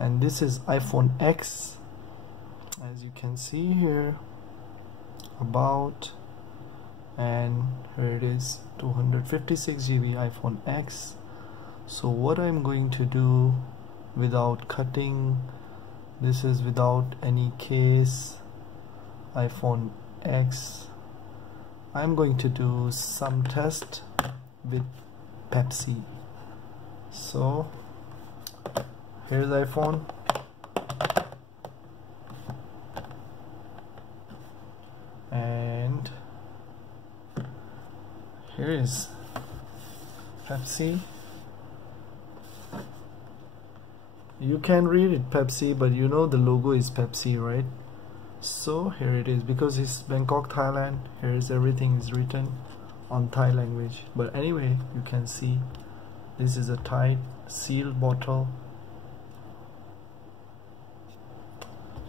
and this is iPhone X, as you can see here, about, and here it is, 256 GB iPhone X. So what I'm going to do, without cutting, this is without any case, iPhone X, I'm going to do some test with Pepsi. So here's iPhone, and here is Pepsi. You can read it Pepsi, but you know the logo is Pepsi, right? So here it is, because it's Bangkok, Thailand. Here is everything is written on Thai language, but anyway, you can see this is a tight sealed bottle.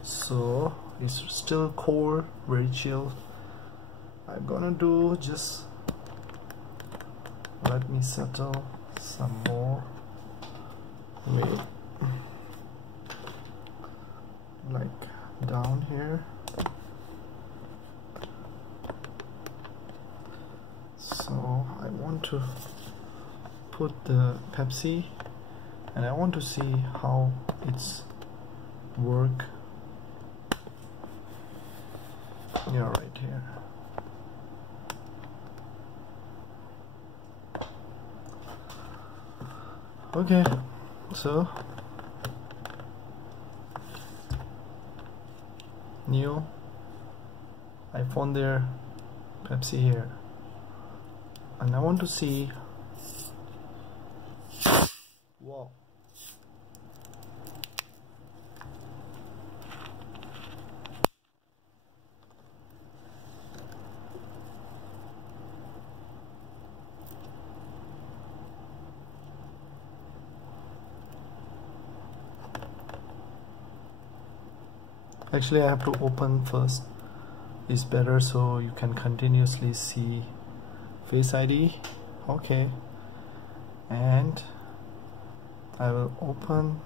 So it's still cold, very chill. I'm gonna do, just let me settle some more. Wait, like down here. So I want to put the Pepsi, and I want to see how it's work. Yeah, right here. Okay, so new iPhone there, Pepsi here, and I want to see. Wow. Actually, I have to open first. It's better so you can continuously see Face ID. Okay, and I will open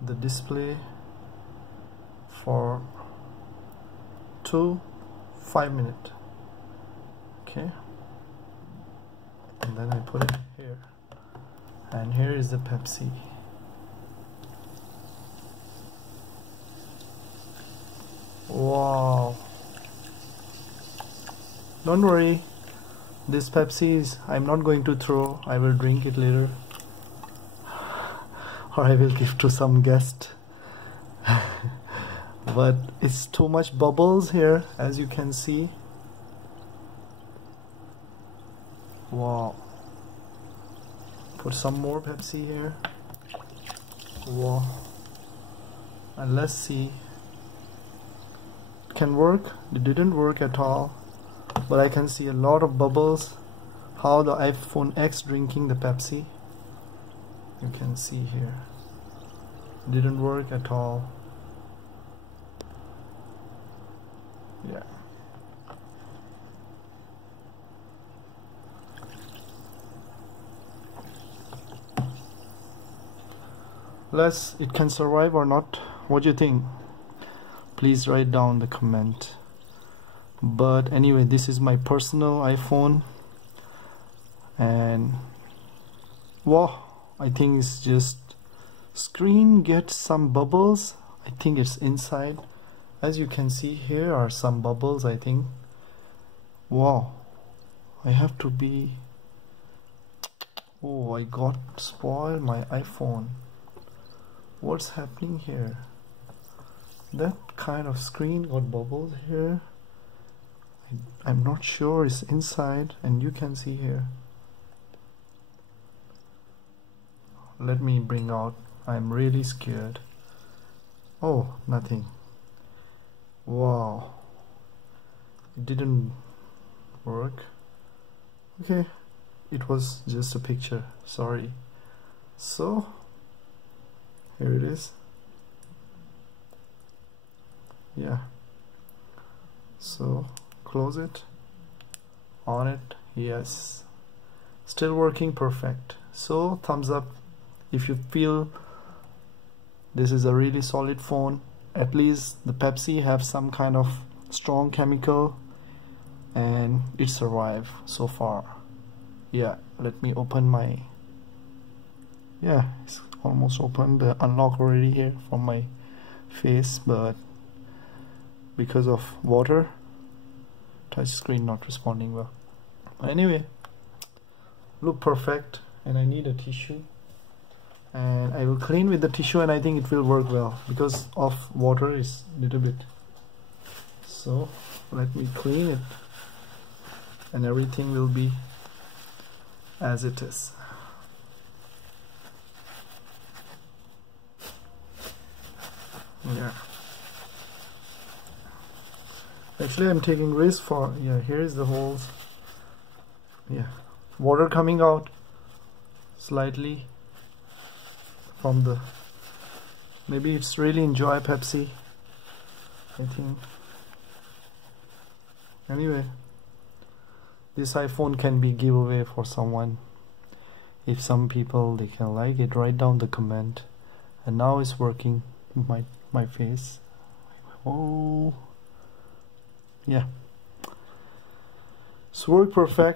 the display for 5 minutes. Okay, and then I put it here, and here is the Pepsi. Wow, don't worry, this Pepsi is, I'm not going to throw, I will drink it later, or I will give to some guest. But it's too much bubbles here, as you can see. Wow, put some more Pepsi here. Wow, and let's see. Can work. It didn't work at all, but I can see a lot of bubbles. How the iPhone X drinking the Pepsi, you can see here. It didn't work at all. Yeah, it can survive or not. What do you think? Please write down the comment. But anyway, this is my personal iPhone, and wow, I think it's just screen gets some bubbles. I think it's inside. As you can see, here are some bubbles, I think. Wow, I have to be, oh, I got spoiled my iPhone. What's happening here? That kind of screen got bubbles here. I'm not sure it's inside, and you can see here. Let me bring out. I'm really scared. Oh, nothing. Wow, it didn't work. Okay, it was just a picture, sorry. So here it is. Yeah, so close it, on it, yes, still working perfect. So thumbs up if you feel This is a really solid phone. At least the Pepsi have some kind of strong chemical and it survived so far. Yeah, let me open my, yeah, it's almost open. The unlock already here from my face, but because of water, touch screen not responding well. But anyway, look perfect, and I need a tissue, and I will clean with the tissue, and I think it will work well because of water is a little bit. So let me clean it and everything will be as it is. Yeah, actually I'm taking risk for, yeah, here is the holes. Yeah, water coming out slightly from the, maybe it's really enjoy Pepsi, I think. Anyway, this iPhone can be giveaway for someone. If some people they can like it, write down the comment. And now it's working my face. Oh yeah, it's worked perfect.